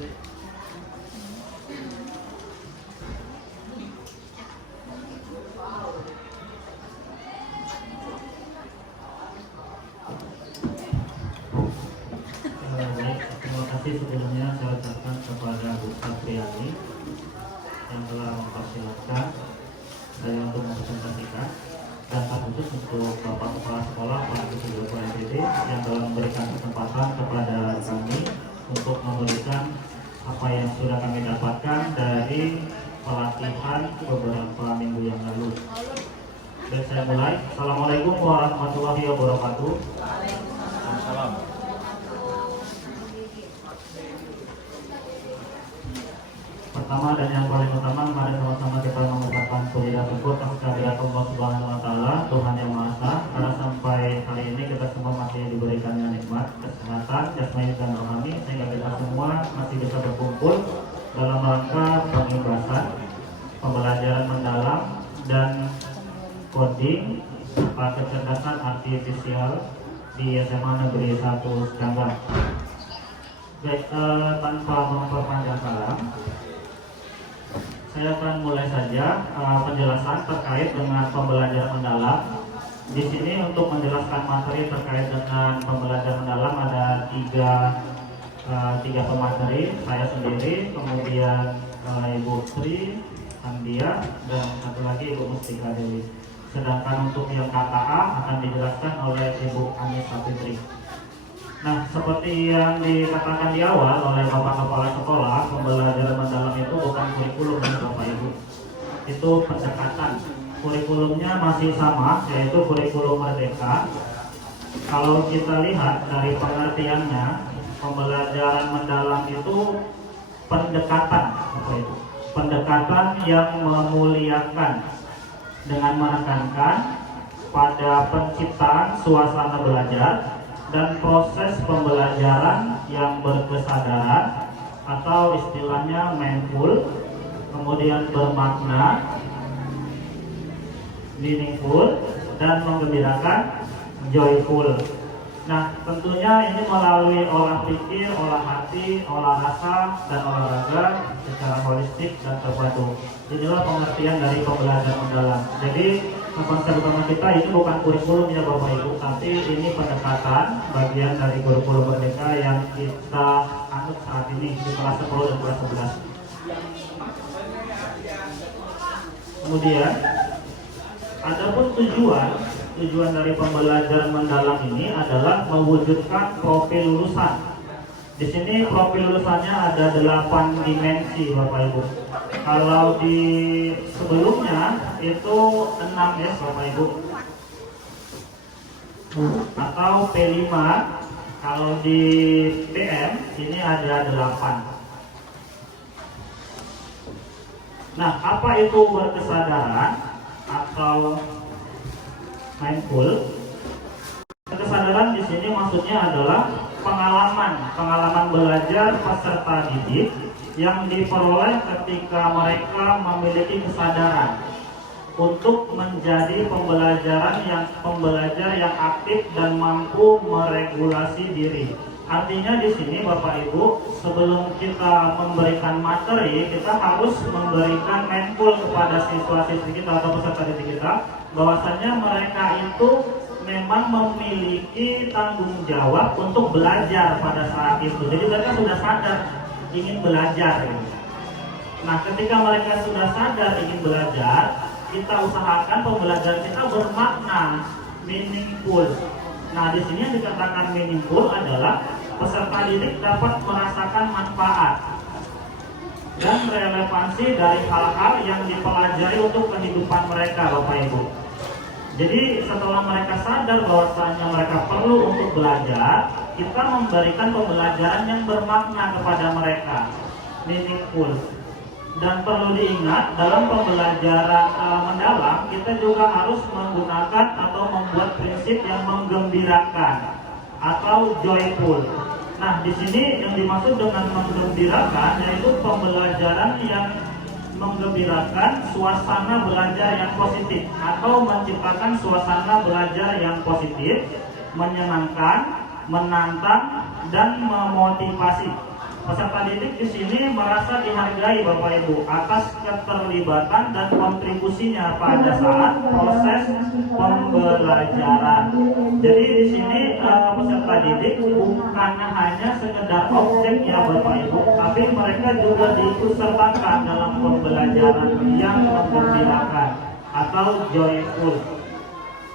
Terima kasih sebelumnya saya ucapkan kepada Bu Satriani yang telah mempersilahkan saya untuk mempresentasikan, dan khusus untuk Bapak Kepala Sekolah Pak Ketua NTT yang telah memberikan kesempatan kepada kami untuk memberikan apa yang sudah kami dapatkan dari pelatihan beberapa minggu yang lalu. Dan saya mulai. Assalamualaikum warahmatullahi wabarakatuh. Waalaikumsalam. Pertama dan yang paling utama, mari sama-sama kita mengucapkan puji dan syukur kehadirat Allah Subhanahu wa Ta'ala, Tuhan yang Maha Esa, karena sampai hari ini kita semua masih diberikannya nikmat kesehatan jasmani dan rohani, sehingga kita semua masih bisa berkumpul dalam rangka pengibasan pembelajaran mendalam dan coding serta kecerdasan artifisial di SMA Negeri 1 Canggang. Baik, tanpa memperpanjang kalam, saya akan mulai saja penjelasan terkait dengan pembelajaran mendalam. Di sini untuk menjelaskan materi terkait dengan pembelajaran mendalam ada tiga pemateri, saya sendiri, kemudian Ibu Sri Andia, dan satu lagi Ibu Mustika Dewi. Sedangkan untuk yang KKA akan dijelaskan oleh Ibu Anissa Fitri. Nah, seperti yang dikatakan di awal oleh Bapak Kepala Sekolah, pembelajaran mendalam itu bukan kurikulum ya Bapak Ibu. Itu pendekatan. Kurikulumnya masih sama, yaitu kurikulum merdeka. Kalau kita lihat dari pengertiannya, pembelajaran mendalam itu pendekatan, Bapak Ibu. Pendekatan yang memuliakan dengan menekankan pada penciptaan suasana belajar dan proses pembelajaran yang berkesadaran atau istilahnya mindful, kemudian bermakna, meaningful, dan menggembirakan, joyful. Nah, tentunya ini melalui olah pikir, olah hati, olah rasa, dan olahraga secara holistik dan terpadu. Inilah pengertian dari pembelajaran mendalam. Jadi konsep utama kita itu bukan kurikulum ya Bapak Ibu, tapi ini pendekatan bagian dari kurikulum merdeka yang kita anut saat ini di kelas 10 dan kelas 11. Kemudian adapun tujuan dari pembelajaran mendalam ini adalah mewujudkan profil lulusan. Di sini profil lulusannya ada 8 dimensi Bapak Ibu. Kalau di sebelumnya itu 6 ya Bapak Ibu, atau P5. Kalau di PM ini ada 8. Nah, apa itu berkesadaran atau mindful? Kesadaran di sini maksudnya adalah pengalaman belajar peserta didik yang diperoleh ketika mereka memiliki kesadaran untuk menjadi pembelajar yang aktif dan mampu meregulasi diri. Artinya di sini Bapak Ibu, sebelum kita memberikan materi, kita harus memberikan mindful kepada siswa-siswi kita atau peserta didik kita, bahwasannya mereka itu memang memiliki tanggung jawab untuk belajar pada saat itu. Jadi mereka sudah sadar ingin belajar. Nah, ketika mereka sudah sadar ingin belajar, kita usahakan pembelajaran kita bermakna, meaningful. Nah, di sini yang dikatakan meaningful adalah peserta didik dapat merasakan manfaat dan relevansi dari hal-hal yang dipelajari untuk kehidupan mereka, Bapak Ibu. Jadi setelah mereka sadar bahwasanya mereka perlu untuk belajar, kita memberikan pembelajaran yang bermakna kepada mereka, meaningful. Dan perlu diingat, dalam pembelajaran mendalam kita juga harus menggunakan atau membuat prinsip yang menggembirakan atau joyful. Nah, di sini yang dimaksud dengan menggembirakan yaitu pembelajaran yang menggembirakan suasana belajar yang positif atau menciptakan suasana belajar yang positif, menyenangkan, menantang, dan memotivasi. Peserta didik di sini merasa dihargai Bapak Ibu atas keterlibatan dan kontribusinya pada saat proses pembelajaran. Jadi di sini peserta didik bukan hanya sekedar objek ya Bapak Ibu, tapi mereka juga diikutsertakan dalam pembelajaran yang menggembirakan atau joyful.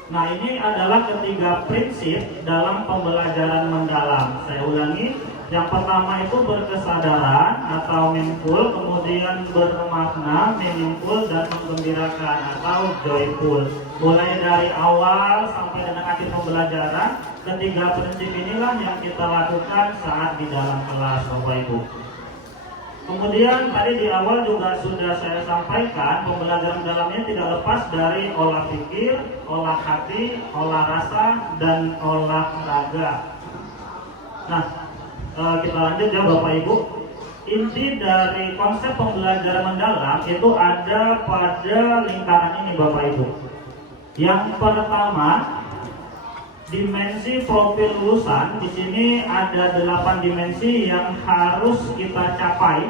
Nah, ini adalah ketiga prinsip dalam pembelajaran mendalam. Saya ulangi, yang pertama itu berkesadaran atau mindful, kemudian bermakna, meaningful, dan menggembirakan atau joyful. Mulai dari awal sampai dengan akhir pembelajaran, ketiga prinsip inilah yang kita lakukan saat di dalam kelas Bapak Ibu. Kemudian tadi di awal juga sudah saya sampaikan, pembelajaran dalamnya tidak lepas dari olah pikir, olah hati, olah rasa, dan olahraga. Nah, kita lanjut ya Bapak Ibu. Inti dari konsep pembelajaran mendalam itu ada pada lingkaran ini Bapak Ibu. Yang pertama, dimensi profil lulusan. Di sini ada 8 dimensi yang harus kita capai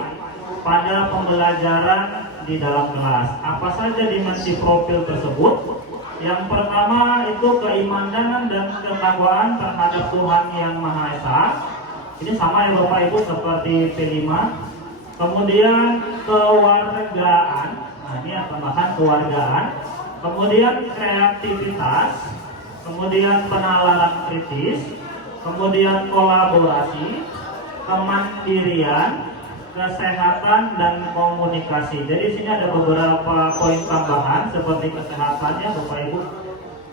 pada pembelajaran di dalam kelas. Apa saja dimensi profil tersebut? Yang pertama itu keimanan dan ketakwaan terhadap Tuhan Yang Maha Esa. Ini sama ya Bapak Ibu seperti P5. Kemudian kewargaan. Nah, ini tambahan kewargaan. Kemudian kreativitas. Kemudian penalaran kritis, kemudian kolaborasi, kemandirian, kesehatan, dan komunikasi. Jadi di sini ada beberapa poin tambahan seperti kesehatan ya Bapak Ibu.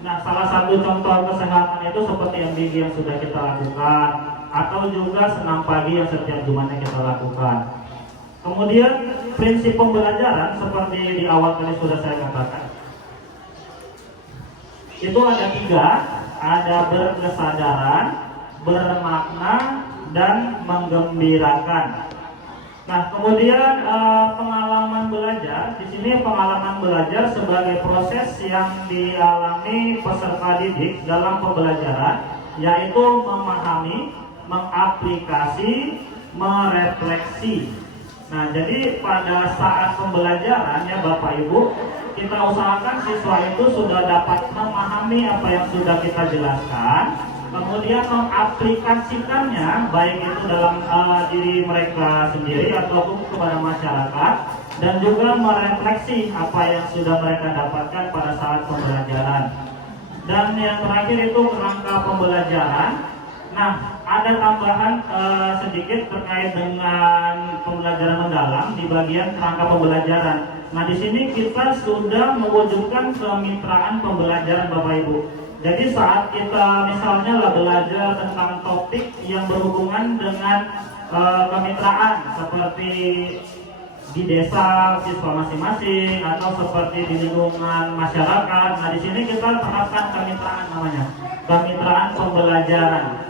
Nah, salah satu contoh kesehatan itu seperti MBG yang sudah kita lakukan, atau juga senam pagi yang setiap Jumatnya kita lakukan. Kemudian prinsip pembelajaran seperti di awal tadi sudah saya katakan. Itu ada 3, ada berkesadaran, bermakna, dan menggembirakan. Nah, kemudian pengalaman belajar. Di sini pengalaman belajar sebagai proses yang dialami peserta didik dalam pembelajaran, yaitu memahami, mengaplikasi, merefleksi. Nah, jadi pada saat pembelajaran ya Bapak Ibu, kita usahakan siswa itu sudah dapat memahami apa yang sudah kita jelaskan, kemudian mengaplikasikannya baik itu dalam diri mereka sendiri ataupun kepada masyarakat, dan juga merefleksi apa yang sudah mereka dapatkan pada saat pembelajaran. Dan yang terakhir itu kerangka pembelajaran. Nah, ada tambahan sedikit terkait dengan pembelajaran mendalam di bagian kerangka pembelajaran. Nah, di sini kita sudah mewujudkan kemitraan pembelajaran Bapak Ibu. Jadi saat kita misalnya belajar tentang topik yang berhubungan dengan kemitraan seperti di desa siswa masing-masing atau seperti di lingkungan masyarakat. Nah, di sini kita terapkan kemitraan namanya, kemitraan pembelajaran.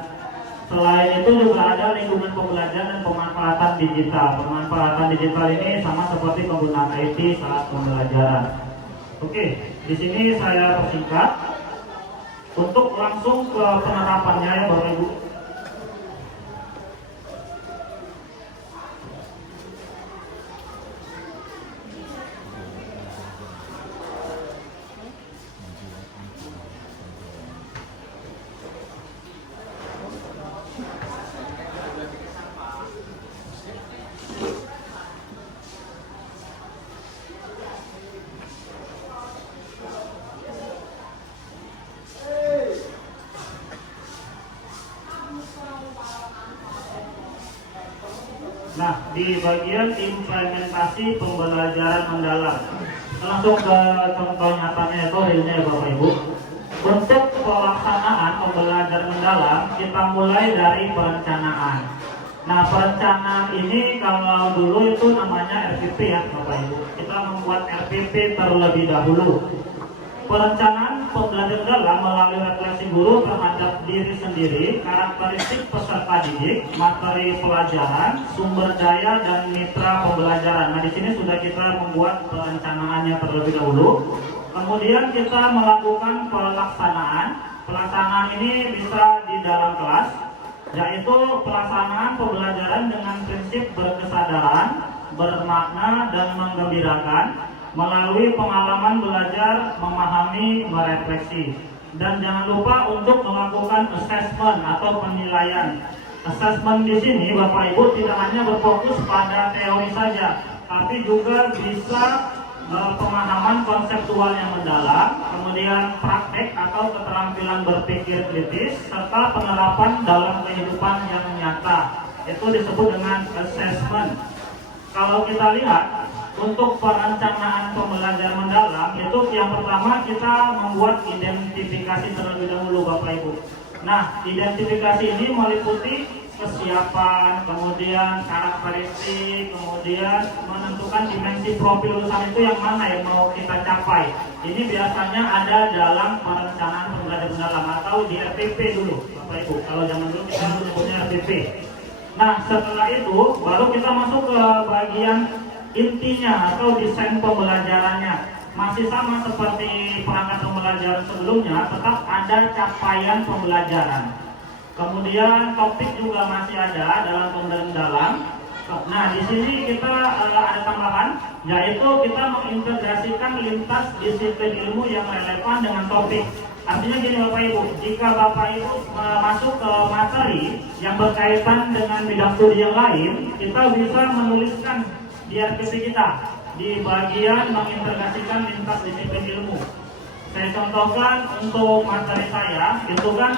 Selain itu juga ada lingkungan pembelajaran dan pemanfaatan digital. Pemanfaatan digital ini sama seperti penggunaan IT saat pembelajaran. Oke, di sini saya persingkat untuk langsung ke penerapannya ya Bapak Ibu. Nah, di bagian implementasi pembelajaran mendalam, langsung ke contoh nyatanya itu realnya ya Bapak Ibu. Untuk pelaksanaan pembelajaran mendalam, kita mulai dari perencanaan. Nah, perencanaan ini kalau dulu itu namanya RPP ya Bapak Ibu. Kita membuat RPP terlebih dahulu. Perencanaan pembelajaran dalam melalui refleksi guru terhadap diri sendiri, karakteristik peserta didik, materi pelajaran, sumber daya, dan mitra pembelajaran. Nah, di sini sudah kita membuat perencanaannya terlebih dahulu. Kemudian kita melakukan pelaksanaan. Pelaksanaan ini bisa di dalam kelas, yaitu pelaksanaan pembelajaran dengan prinsip berkesadaran, bermakna, dan menggembirakan melalui pengalaman belajar, memahami, merefleksi. Dan jangan lupa untuk melakukan assessment atau penilaian. Assessment di sini Bapak Ibu tidak hanya berfokus pada teori saja, tapi juga bisa pemahaman konseptual yang mendalam, kemudian praktek atau keterampilan berpikir kritis, serta penerapan dalam kehidupan yang nyata. Itu disebut dengan assessment. Kalau kita lihat untuk perencanaan pembelajaran mendalam, itu yang pertama kita membuat identifikasi terlebih dahulu Bapak Ibu. Nah, identifikasi ini meliputi kesiapan, kemudian karakteristik, kemudian menentukan dimensi profil lulusan itu yang mana yang mau kita capai. Ini biasanya ada dalam perencanaan pembelajaran mendalam atau di RPP dulu Bapak Ibu. Kalau zaman dulu kita menyebutnya RPP. Nah, setelah itu baru kita masuk ke bagian intinya atau desain pembelajarannya. Masih sama seperti perangkat pembelajaran sebelumnya, tetap ada capaian pembelajaran. Kemudian topik juga masih ada dalam pembelajaran mendalam. Nah, di sini kita ada tambahan, yaitu kita mengintegrasikan lintas disiplin ilmu yang relevan dengan topik. Artinya gini Bapak Ibu, jika Bapak Ibu masuk ke materi yang berkaitan dengan bidang studi yang lain, kita bisa menuliskan di RPP kita di bagian mengintegrasikan lintas disiplin ilmu. Saya contohkan untuk materi saya, itu kan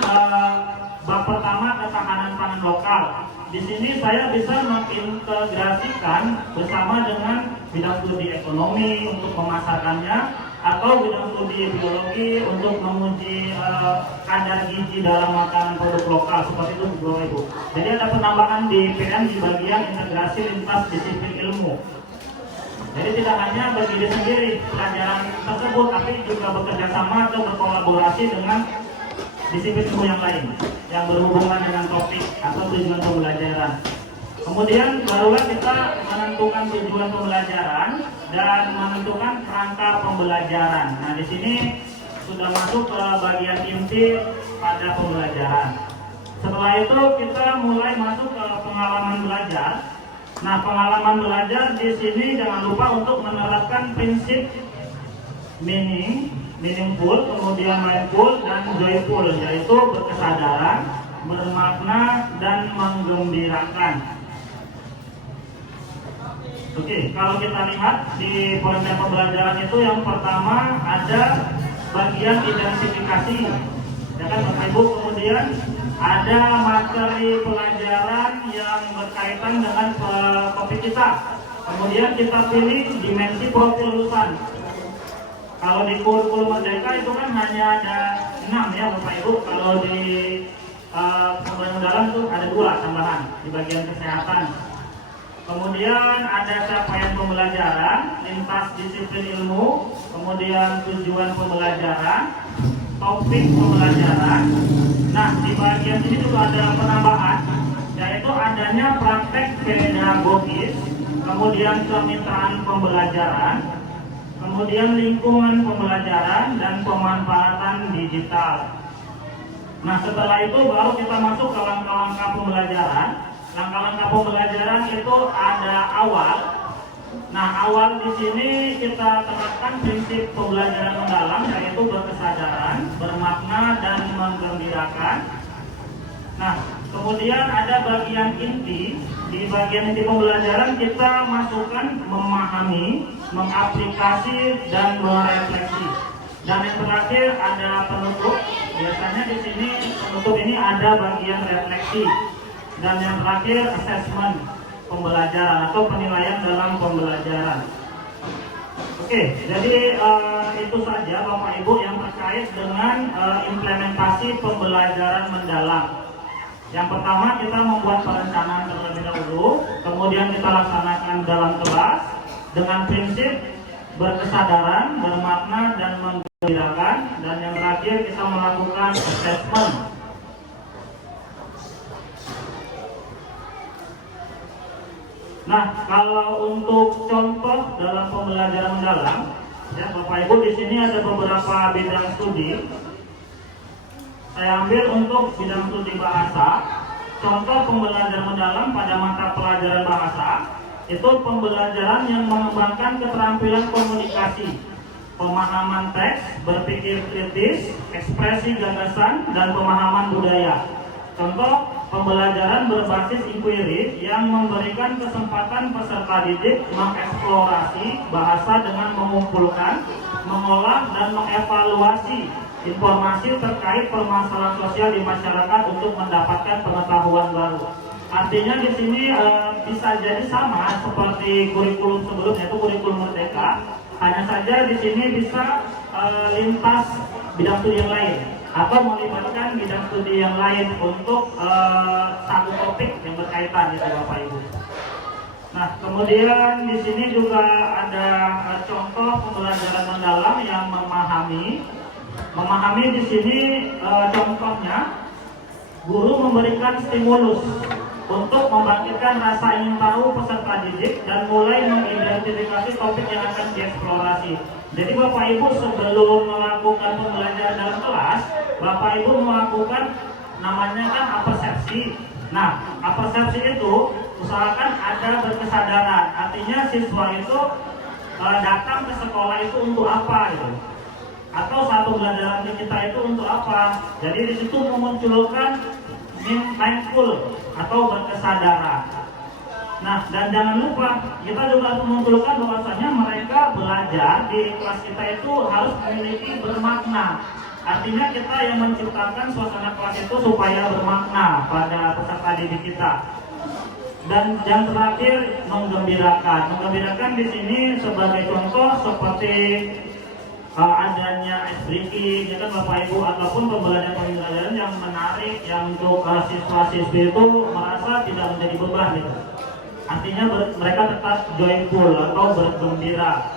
bab pertama ketahanan pangan lokal. Di sini saya bisa mengintegrasikan bersama dengan bidang studi ekonomi untuk memasarkannya, atau bidang studi biologi untuk menguji kadar gizi dalam makanan produk lokal, seperti itu Bapak Ibu. Jadi ada penambahan di PM di bagian integrasi lintas disiplin ilmu. Jadi tidak hanya berdiri sendiri pelajaran tersebut, tapi juga bekerja sama atau berkolaborasi dengan disiplin ilmu yang lain yang berhubungan dengan topik atau tujuan pembelajaran. Kemudian barulah kita menentukan tujuan pembelajaran dan menentukan kerangka pembelajaran. Nah, di sini sudah masuk ke bagian inti pada pembelajaran. Setelah itu kita mulai masuk ke pengalaman belajar. Nah, pengalaman belajar di sini jangan lupa untuk menerapkan prinsip meaningful, kemudian mindful, dan joyful, yaitu berkesadaran, bermakna, dan menggembirakan. Oke, kalau kita lihat di poin pembelajaran itu yang pertama ada bagian identifikasi, ya kan Bapak Ibu. Kemudian ada materi pelajaran yang berkaitan dengan topik kita. Kemudian kita pilih dimensi profil lulusan. Kalau di kurikulum Merdeka itu kan hanya ada 6 ya Bapak Ibu. Kalau di pembelajaran mendalam itu ada 2 tambahan di bagian kesehatan. Kemudian ada capaian pembelajaran, lintas disiplin ilmu, kemudian tujuan pembelajaran, topik pembelajaran. Nah, di bagian ini juga ada penambahan, yaitu adanya praktek pedagogis, kemudian kemitraan pembelajaran, kemudian lingkungan pembelajaran, dan pemanfaatan digital. Nah, setelah itu baru kita masuk ke langkah-langkah pembelajaran. Langkah-langkah pembelajaran itu ada awal. Nah, awal di sini kita terapkan prinsip pembelajaran mendalam, yaitu berkesadaran, bermakna, dan menggembirakan. Nah, kemudian ada bagian inti. Di bagian inti pembelajaran kita masukkan memahami, mengaplikasi, dan merefleksi. Dan yang terakhir ada penutup. Biasanya di sini penutup ini ada bagian refleksi. Dan yang terakhir assessment pembelajaran atau penilaian dalam pembelajaran. Oke, jadi itu saja Bapak Ibu yang terkait dengan implementasi pembelajaran mendalam. Yang pertama kita membuat perencanaan terlebih dahulu, kemudian kita laksanakan dalam kelas dengan prinsip berkesadaran, bermakna, dan menggembirakan. Dan yang terakhir kita melakukan assessment. Nah, kalau untuk contoh dalam pembelajaran mendalam, ya Bapak Ibu, di sini ada beberapa bidang studi. Saya ambil untuk bidang studi bahasa. Contoh pembelajaran mendalam pada mata pelajaran bahasa itu pembelajaran yang mengembangkan keterampilan komunikasi, pemahaman teks, berpikir kritis, ekspresi gagasan, dan pemahaman budaya. Contoh pembelajaran berbasis inquiry yang memberikan kesempatan peserta didik mengeksplorasi bahasa dengan mengumpulkan, mengolah, dan mengevaluasi informasi terkait permasalahan sosial di masyarakat untuk mendapatkan pengetahuan baru. Artinya di sini bisa jadi sama seperti kurikulum sebelumnya, itu kurikulum merdeka. Hanya saja di sini bisa lintas bidang studi yang lain atau melibatkan bidang studi yang lain untuk satu topik yang berkaitan gitu Bapak Ibu. Nah, kemudian di sini juga ada contoh pembelajaran mendalam yang memahami. Memahami di sini contohnya guru memberikan stimulus untuk membangkitkan rasa ingin tahu peserta didik dan mulai mengidentifikasi topik yang akan dieksplorasi. Jadi Bapak Ibu sebelum melakukan pembelajaran dalam kelas, Bapak Ibu melakukan namanya kan apersepsi. Nah, apersepsi itu usahakan ada berkesadaran. Artinya siswa itu datang ke sekolah itu untuk apa gitu. Atau satu pembelajaran kita itu untuk apa? Jadi di situ memunculkan mindful atau berkesadaran. Nah, dan jangan lupa kita juga harus memunculkan bahwasanya mereka belajar di kelas kita itu harus memiliki bermakna. Artinya kita yang menciptakan suasana kelas itu supaya bermakna pada peserta didik kita. Dan yang terakhir menggembirakan. Menggembirakan di sini sebagai contoh seperti adanya ice breaking, ya kan Bapak Ibu, ataupun pembelajaran yang menarik yang untuk siswa-siswi itu merasa tidak menjadi beban gitu. Artinya mereka tetap joyful atau bergembira.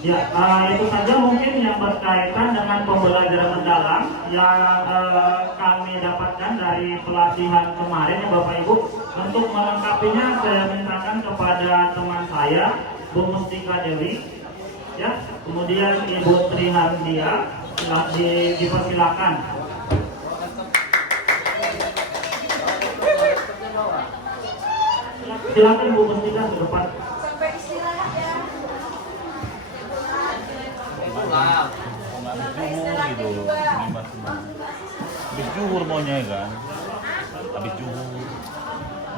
Ya, itu saja mungkin yang berkaitan dengan pembelajaran mendalam yang kami dapatkan dari pelatihan kemarin ya Bapak Ibu. Untuk melengkapinya saya mintakan kepada teman saya Bu Mustika Dewi, ya, kemudian Ibu Trihandia, dipersilakan. Silakan Bu Mustika ke depan. Sampai istirahat ya. Habis juhur gitu, habis juhur maunya kan, habis juhur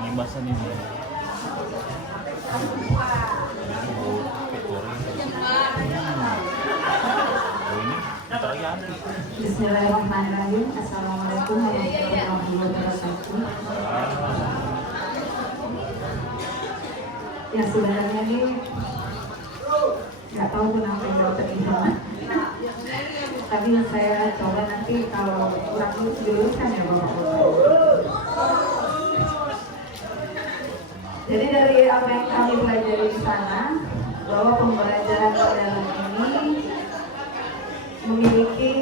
nimbasan ini, habis juhur Victoria. Ini bentar lagi habis. Bismillahirrahmanirrahim. Assalamualaikum warahmatullahi wabarakatuh. Ya sebenarnya ini nggak tahu kenapa yang dapat ini. Tapi saya coba nanti kalau kurang diluruskan ya Bapak. Jadi dari apa yang kami pelajari di sana, bahwa pembelajaran mendalam ini memiliki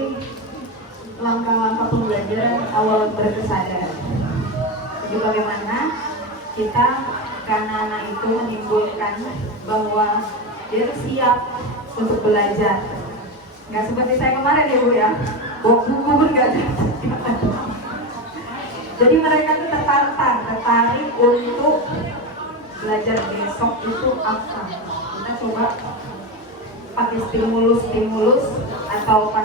langkah-langkah pembelajaran awal berkesadaran. Jadi bagaimana kita karena anak itu menimbulkan bahwa dia siap untuk belajar. Nggak seperti saya kemarin ya Bu ya, bawa buku pun nggak ada. Jadi mereka tuh tertarik untuk belajar besok itu apa. Kita coba pakai stimulus atau pakai